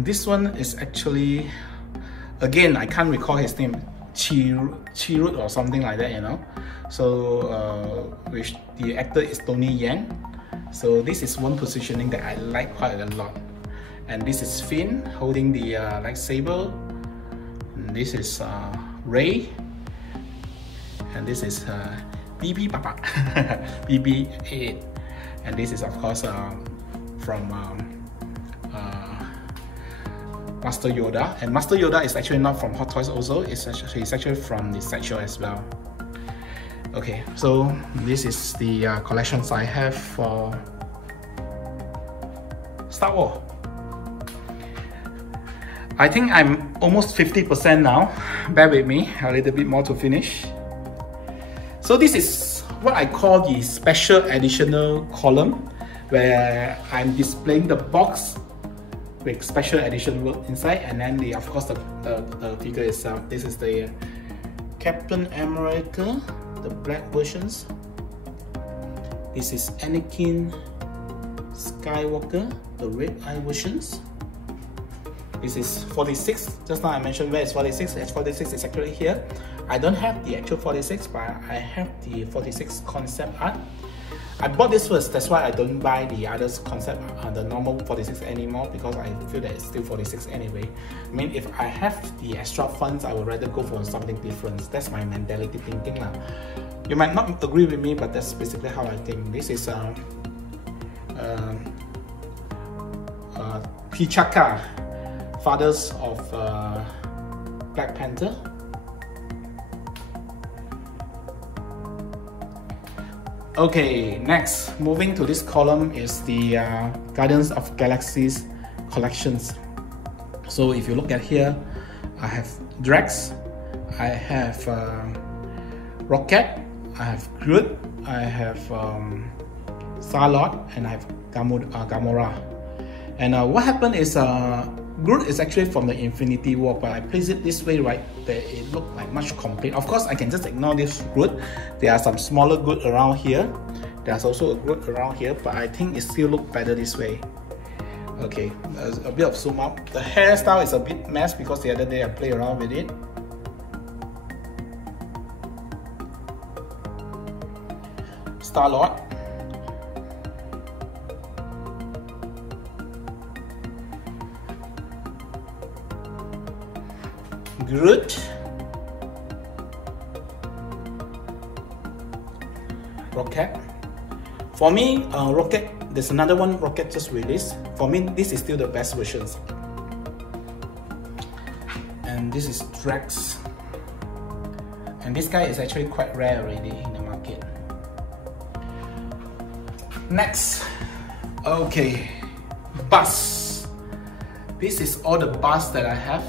This one is actually, again, I can't recall his name, Chirut or something like that, you know. So, which the actor is Tony Yan. So this is one positioning that I like quite a lot. And this is Finn holding the lightsaber. And this is Rey. And this is BB Papa, BB-8. And this is of course from Master Yoda. And Master Yoda is actually not from Hot Toys also, it's actually from the Sideshow as well. Okay, so this is the collections I have for Star Wars. I think I'm almost 50% now. Bear with me, a little bit more to finish. So this is what I call the special additional column, where I'm displaying the box with special edition work inside, and then of course the figure itself. This is the Captain America, the black versions. This is Anakin Skywalker, the red eye versions. This is 46. Just now I mentioned where is 46. It's 46 is actually here. I don't have the actual 46, but I have the 46 concept art. I bought this first, that's why I don't buy the others concept, the normal 46 anymore, because I feel that it's still 46 anyway. I mean, if I have the extra funds, I would rather go for something different. That's my mentality thinking lah. You might not agree with me, but that's basically how I think. This is T'Chaka, fathers of Black Panther. Okay, next, moving to this column is the Guardians of Galaxies collections. So if you look at here, I have Drax, I have Rocket, I have Groot, I have Star-Lord, and I have Gamora. And what happened is Groot is actually from the Infinity War, but I place it this way, right, that it looked like much complete. Of course, I can just ignore this Groot. There are some smaller Groot around here. There's also a Groot around here, but I think it still looks better this way. Okay, there's a bit of zoom out. The hairstyle is a bit mess because the other day I played around with it. Star-Lord. Groot, Rocket. For me, Rocket, there's another one Rocket just released. For me, this is still the best versions. And this is Drax. And this guy is actually quite rare already in the market. Next, okay, bus. This is all the bus that I have.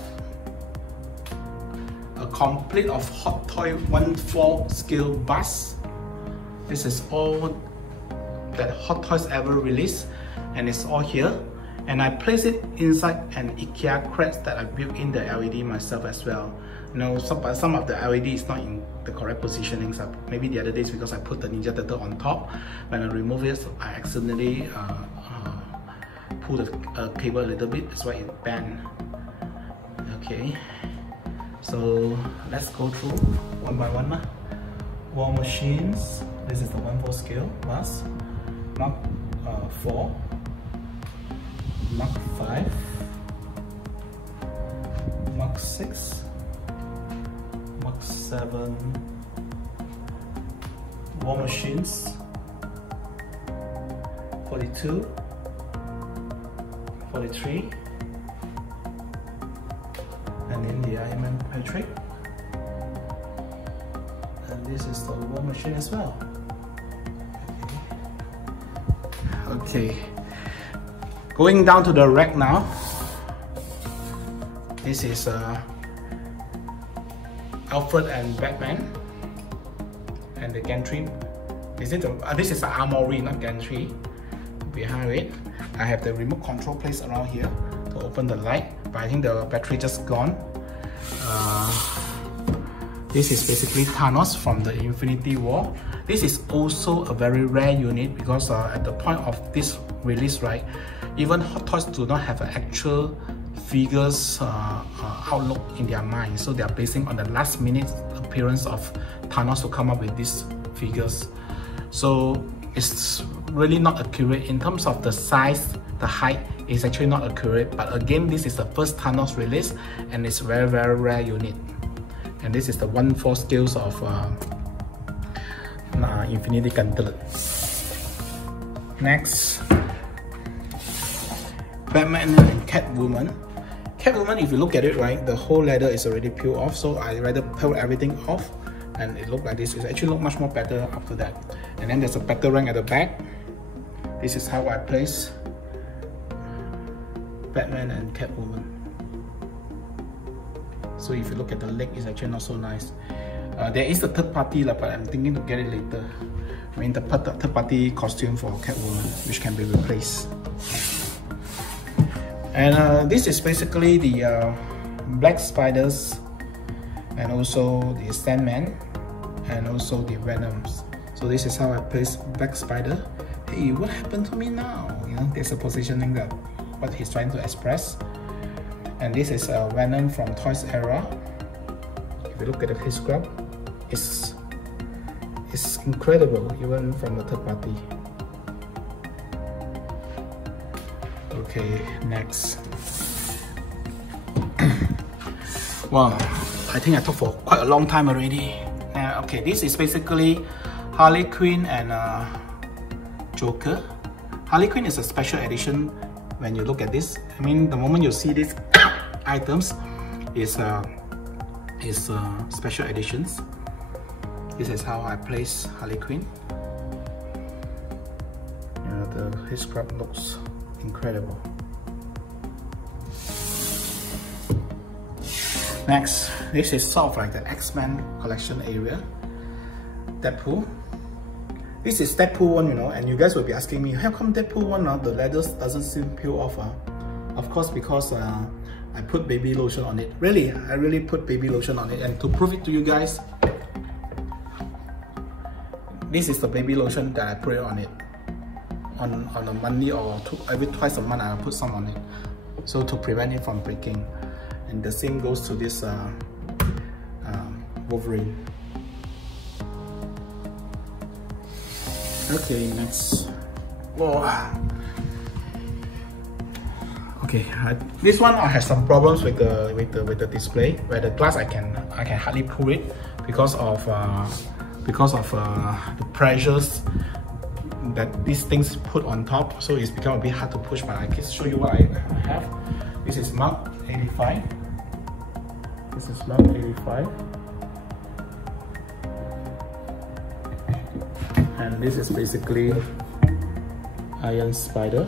Complete of Hot Toy 1/4 scale bus. This is all that Hot Toys ever released, and it's all here. And I place it inside an IKEA crate that I built in the LED myself as well. You know, some of the LED is not in the correct positioning. So maybe the other days because I put the Ninja Turtle on top. When I remove it, I accidentally pull the cable a little bit. That's why it bent. Okay. So let's go through one by one. War Machines. This is the 1/4 scale bus. Mark 4, Mark 5, Mark 6, Mark 7. War Machines. 42, 43. And then the Ironman Patrick, and this is the War Machine as well. Okay, going down to the rack now. This is Alfred and Batman, and the gantry. This is the Armory, not gantry. Behind it, I have the remote control placed around here to open the light, but I think the battery just gone. This is basically Thanos from the Infinity War. This is also a very rare unit because at the point of this release, right, even Hot Toys do not have an actual figures outlook in their mind, so they are basing on the last minute appearance of Thanos to come up with these figures. So it's really not accurate in terms of the size, the height is actually not accurate. But again, this is the first Thanos release, and it's very rare unit. And this is the 1/4 scales of Infinity Gauntlet. Next, Batman and Catwoman. Catwoman, if you look at it, right, the whole leather is already peeled off, so I rather peel everything off, and it looked like this. It actually looked much more better after that. And then there's a battle rank at the back. This is how I place Batman and Catwoman. So if you look at the leg, it's actually not so nice. There is a third party, but I'm thinking to get it later. I mean the third party costume for Catwoman, which can be replaced. And this is basically the Black Spiders, and also the Sandman, and also the Venoms. So this is how I place Black Spider. Hey, what happened to me now? You know, there's a positioning that what he's trying to express. And this is a Venom from Toys era. If you look at his grab, it's incredible, even from the third party. Okay, next. Wow, I think I talked for quite a long time already. Okay, this is basically Harley Quinn and Joker. Harley Quinn is a special edition. When you look at this, I mean, the moment you see these items is special editions. This is how I place Harley Quinn. You know, his scrap looks incredible. Next, this is sort of like the X-Men collection area. Deadpool. This is Deadpool 1, you know, and you guys will be asking me, how come Deadpool 1 the leather doesn't seem peel off? Of course, because I put baby lotion on it. Really, I really put baby lotion on it, and to prove it to you guys, this is the baby lotion that I put it on it. On a monthly or every twice a month, I put some on it, so to prevent it from breaking. And the same goes to this Wolverine. Okay, next. Whoa. Okay, this one I have some problems with the display, where the glass I can hardly pull it because of the pressures that these things put on top, so it's become a bit hard to push. But I can show you what I have. This is Mark 85. This is Mark 85. And this is basically Iron Spider.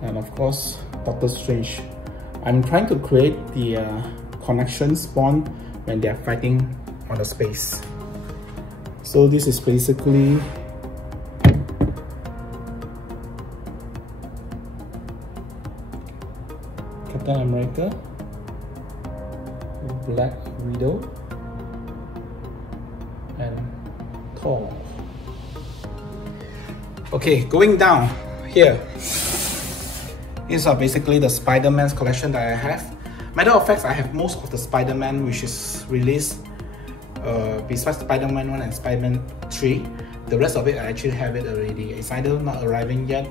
And of course, Doctor Strange. I'm trying to create the connection spawn when they are fighting on the space. So this is basically Captain America, Black Widow, and Thor. Okay, going down here. These are basically the Spider-Man's collection that I have. Matter of fact, I have most of the Spider-Man which is released besides Spider-Man 1 and Spider-Man 3. The rest of it, I actually have it already. It's either not arriving yet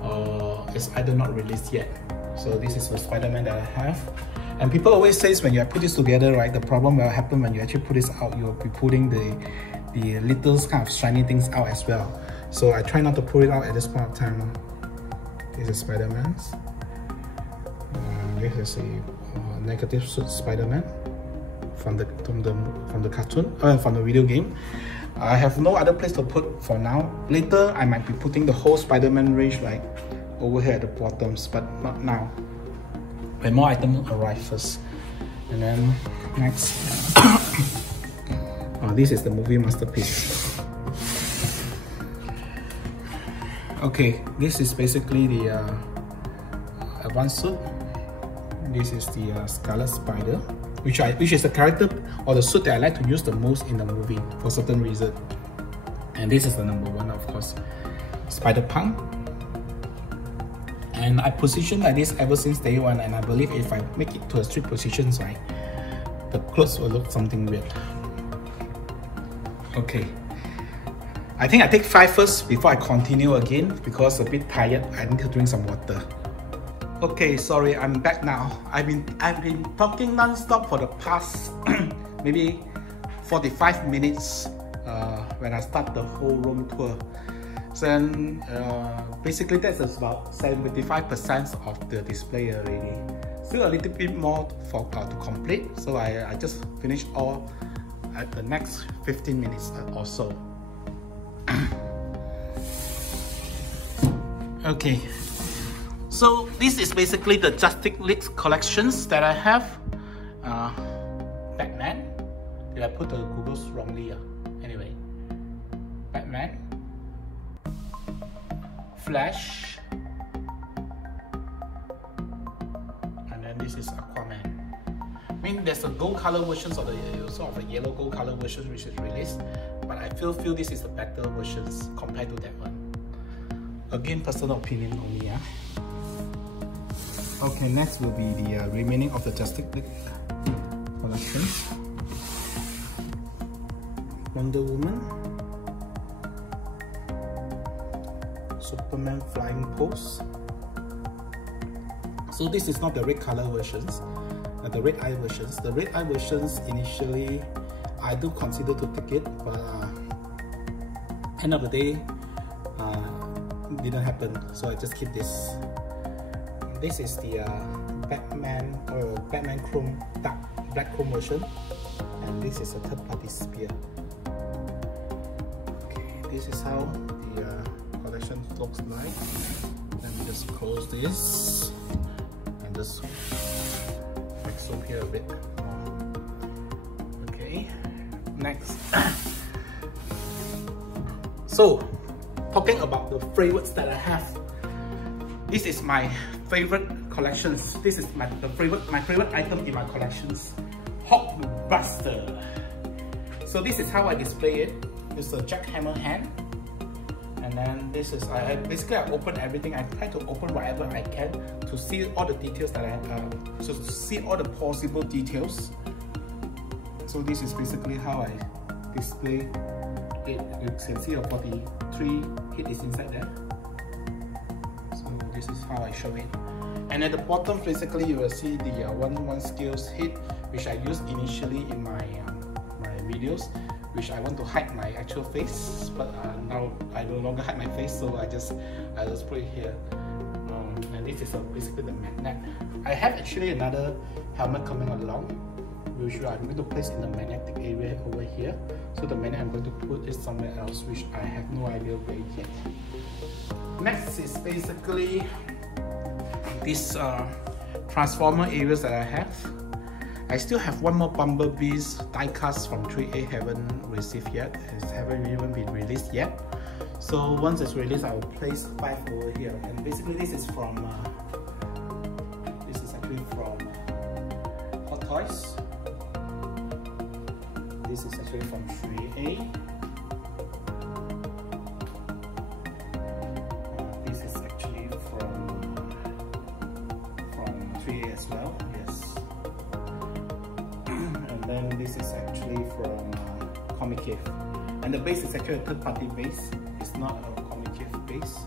or it's either not released yet. So this is the Spider-Man that I have. And people always say when you put this together, right, the problem will happen when you actually put this out. You'll be putting the little kind of shiny things out as well. So I try not to pull it out at this point of time. This is Spider-Man's. This is a negative suit Spider-Man from the cartoon, from the video game. I have no other place to put for now. Later, I might be putting the whole Spider-Man range like over here at the bottoms, but not now. When more items arrive first. And then next, this is the movie masterpiece. Okay, this is basically the advanced suit. This is the Scarlet Spider, which is the character or the suit that I like to use the most in the movie for certain reason. And this is the number one, of course, Spider-Punk. And I position like this ever since day one, and I believe if I make it to a strict positions, right, the clothes will look something weird. Okay, I think I take 5 first before I continue again because I'm a bit tired. I need to drink some water. Okay, sorry, I'm back now. I've been talking non-stop for the past maybe 45 minutes when I start the whole room tour. So basically that's about 75% of the display already. Still a little bit more to complete, so I just finished all at the next 15 minutes or so. Okay, so this is basically the Justice League collections that I have. Batman. Did I put the Googles wrongly? Anyway, Batman, Flash, this is Aquaman. I mean, there's a gold color versions of the sort of a yellow gold color version which is released, but I feel this is the better versions compared to that one. Again, personal opinion only, yeah. Okay, next will be the remaining of the Justice League collections. Wonder Woman, Superman flying pose. So this is not the red color versions, the red eye versions. The red eye versions initially I do consider to take it, but end of the day didn't happen, so I just keep this. This is the Batman Chrome dark black chrome version, and this is a third party spear. Okay, this is how the collection looks like. Let me just close this and just zoom here a bit more. Okay, next. So, talking about the favorites that I have, this is my favorite collections. This is my favorite item in my collections, Hulkbuster. So this is how I display it. It's a jackhammer hand, and then this is I open everything. I try to open whatever I can to see all the details that I have, so to see all the possible details. So this is basically how I display it. You can see a 43 hit is inside there. So this is how I show it. And at the bottom, basically you will see the 1-1 skills hit, which I used initially in my my videos, which I want to hide my actual face, but now I no longer hide my face, so I just put it here. And this is basically the magnet. I have actually another helmet coming along, which I'm going to place in the magnetic area over here. So the magnet I'm going to put it somewhere else, which I have no idea where yet. Next is basically these transformer areas that I have. I still have one more Bumblebee's diecast from 3A, haven't received yet. It haven't even been released yet. So once it's released, I will place 5 over here. And basically this is from actually from Hot Toys. This is actually from 3A. This is actually from 3A as well. Yes. And then this is actually from Comic Cave. And the base is actually a third-party base. It's not a Comic Cave base.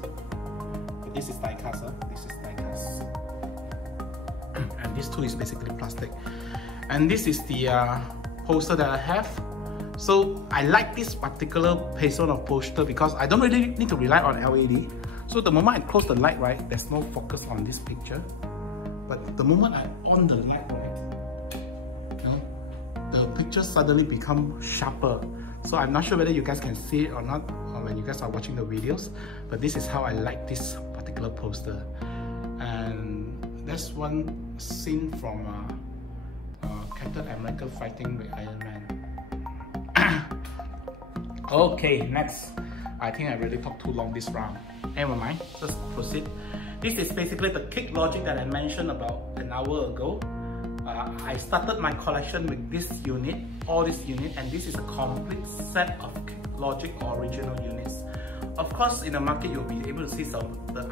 But this is diecast. This is diecast. And this too is basically plastic. And this is the poster that I have. So I like this particular pattern of poster because I don't really need to rely on LED. So the moment I close the light, right, there's no focus on this picture. But the moment I on the light, right, you know, the picture suddenly become sharper. So I'm not sure whether you guys can see it or not, or when you guys are watching the videos. But this is how I like this particular poster. And that's one scene from Captain America fighting with Ironman. Okay, next. I think I really talked too long this round. Never mind, let's proceed. This is basically the kick logic that I mentioned about an hour ago. I started my collection with this unit, all this unit, and this is a complete set of kick logic original units. Of course, in the market you'll be able to see some the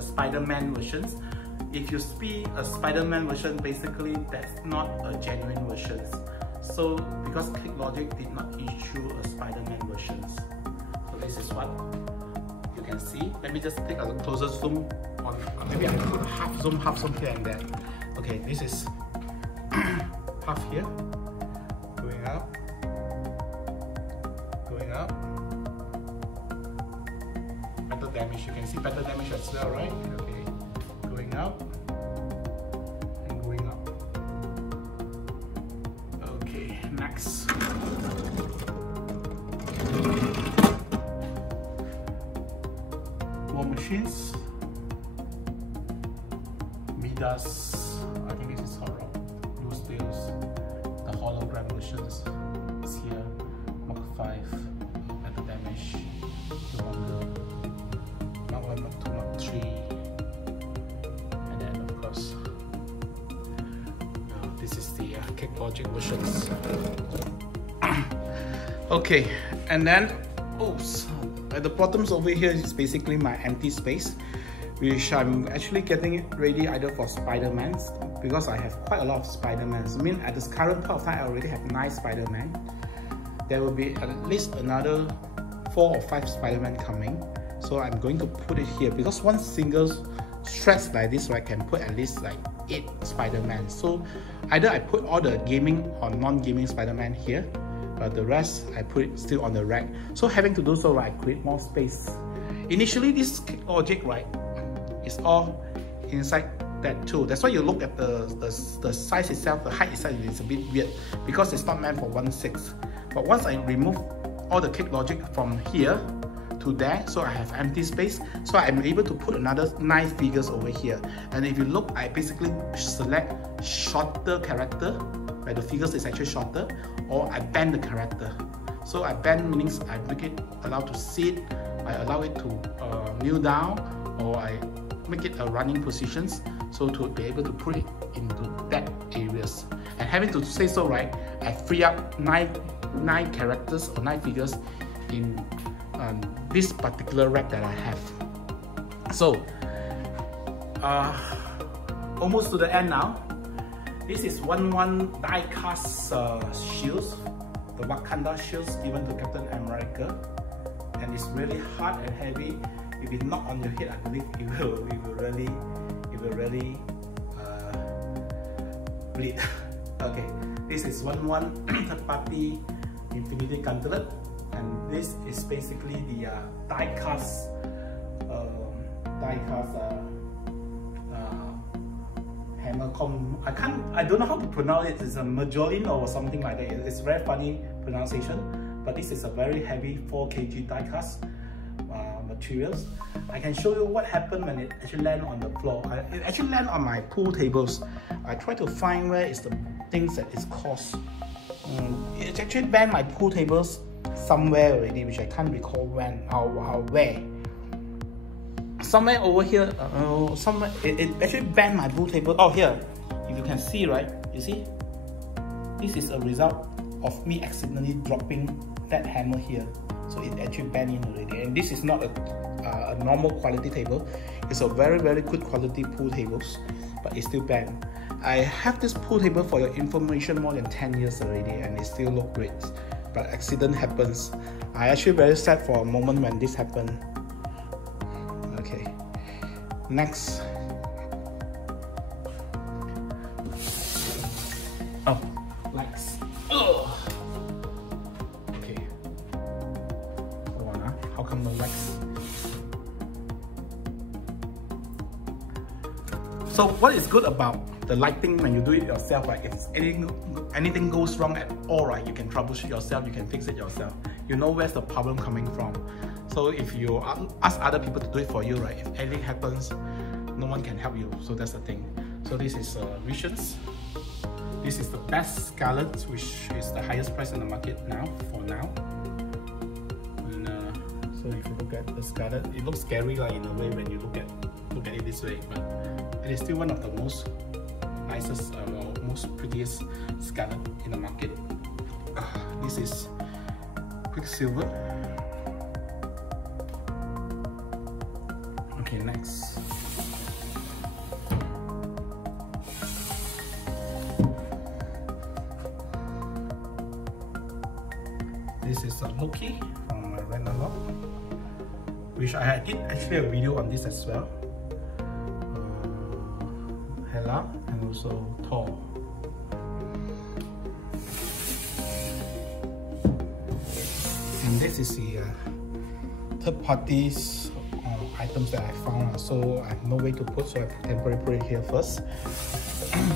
Spiderman versions. If you see a Spiderman version, basically that's not a genuine version. So because Kick Logic did not issue a Spiderman version. So this is what you can see. Let me just take a closer zoom on, maybe I can put half zoom here and there. Okay, this is half here, going up, better damage. You can see better damage as well, right? Okay, going up and going up. Okay, next. War Machines, Midas. I think this is horror. Blue Steels, the hologram versions is here. Mark 5, better damage. The Wonder, Mark 1, Mark 2, Mark 3, and then of course Cake Logic versions. Okay, and then at the bottoms over here is basically my empty space, which I'm actually getting it ready either for Spiderman, because I have quite a lot of Spidermans. I mean, at this current point of time, I already have 9 Spiderman. There will be at least another 4 or 5 Spiderman coming. So I'm going to put it here, because one single stretch like this, right, can put at least like 8 Spiderman. So either I put all the gaming or non-gaming Spiderman here, but the rest I put it still on the rack. So having to do so, right, I create more space. Initially, this Logic, right, is all inside that too. That's why you look at the size itself, the height itself is a bit weird, because it's not meant for 1/6. But once I remove all the Cake Logic from here to there, so I have empty space, so I'm able to put another 9 figures over here. And if you look, I basically select shorter character, where the figures is actually shorter, or I bend the character. So I bend means I make it allow to sit, I allow it to kneel down, or I make it a running positions, so to be able to put it into that areas. And having to say so, right, I free up 9 characters or 9 figures in this particular rack that I have. So almost to the end now. This is one die cast shields, the Wakanda Shields given to Captain America, and it's really hard and heavy. If it knock on your head, I believe it will really bleed. Okay, this is one third party Infinity Gauntlet, and this is basically the die cast hammer. I don't know how to pronounce it. It's a Majolin or something like that. It's very funny pronunciation, but this is a very heavy 4 kg die cast materials. I can show you what happened when it actually land on the floor. It actually land on my pool tables. I try to find where is the things that is caused. It actually banned my pool tables somewhere already, which I can't recall when or where. Somewhere over here, somewhere it actually banned my pool table. Oh, here, if you can see, right? You see, this is a result of me accidentally dropping that hammer here. So it actually banned in already, and this is not a normal quality table. It's a very good quality pool tables, but it's still banned. I have this pool table for your information more than 10 years already, and it still look great. But accident happens. I actually very sad for a moment when this happened. Okay, next. Oh, likes. Okay. Hold on, how come no likes? So what is good about the lighting when you do it yourself, right? If anything goes wrong at all, right, you can troubleshoot yourself, you can fix it yourself. You know where's the problem coming from. So if you ask other people to do it for you, right, if anything happens, no one can help you. So that's the thing. So this is Visions. This is the best Scarlet, which is the highest price in the market now, for now. And, so if you look at the Scarlet, it looks scary, like, in a way when you look at it this way, but it is still one of the most nicest or most prettiest Scarlet in the market. This is Quicksilver. Okay, next. This is a Loki from Ragnarok, which I did actually a video on this as well. Hela and also Thor. And this is the third parties items that I found, so I have no way to put, so I temporarily put it here first.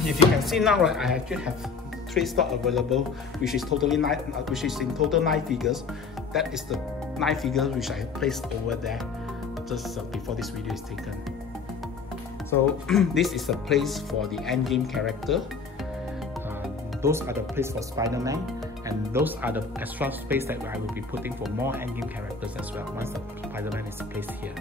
If you can see now, right, I actually have 3 stock available, which is totally which is in total 9 figures. That is the 9 figures which I placed over there just before this video is taken. So this is the place for the endgame character. Those are the place for Spiderman, and those are the extra space that I will be putting for more endgame characters as well once the Spiderman is placed here.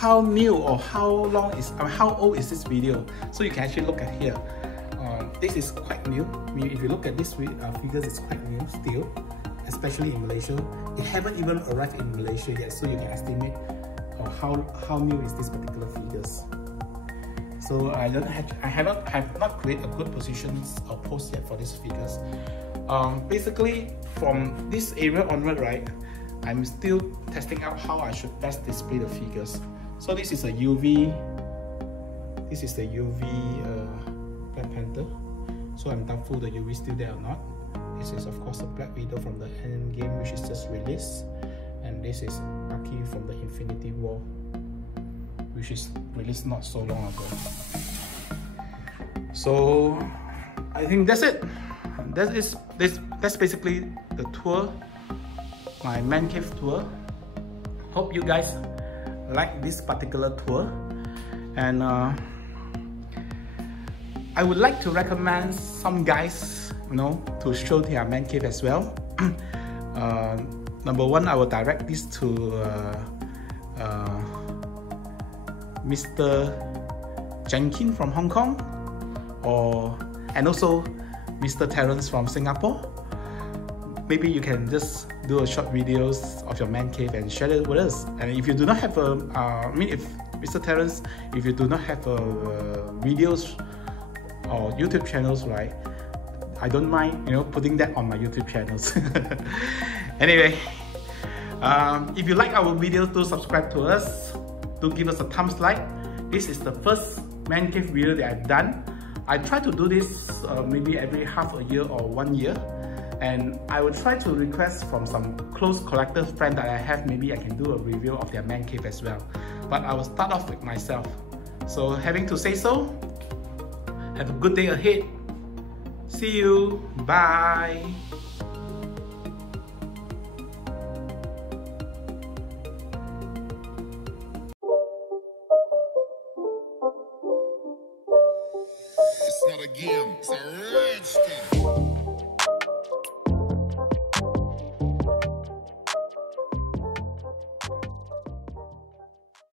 how new or how long is, how old is this video. So you can actually look at here. This is quite new. I mean, if you look at this figures, it's quite new still, especially in Malaysia. It haven't even arrived in Malaysia yet, so you can estimate how new is this particular figures. So I have not created a good positions or post yet for these figures. Basically, from this area onward, right, I'm still testing out how I should best display the figures. So this is a UV. This is the UV Black Panther. So I'm doubtful the UV still there or not. This is of course a Black Widow from the Endgame, which is just released, and this is Bucky from the Infinity War, which is released not so long ago. So I think that's it. That's basically the tour, my man cave tour. Hope you guys like this particular tour, and I would like to recommend some guys, you know, to show their man cave as well. Number one, I will direct this to Mr. Jenkin from Hong Kong, and also Mr. Terrance from Singapore. Maybe you can just do a short videos of your man cave and share it with us. And if you do not have a, if Mr. Terrance, if you do not have videos or YouTube channels, right, I don't mind, you know, putting that on my YouTube channels. Anyway, if you like our videos, do subscribe to us. Do give us a thumbs like. This is the first man cave video that I've done. I try to do this maybe every half a year or 1 year, and I will try to request from some close collector friends that I have, maybe I can do a review of their man cave as well. But I will start off with myself. So having to say so, have a good day ahead. See you. Bye. It's not a game, it's a rich thing.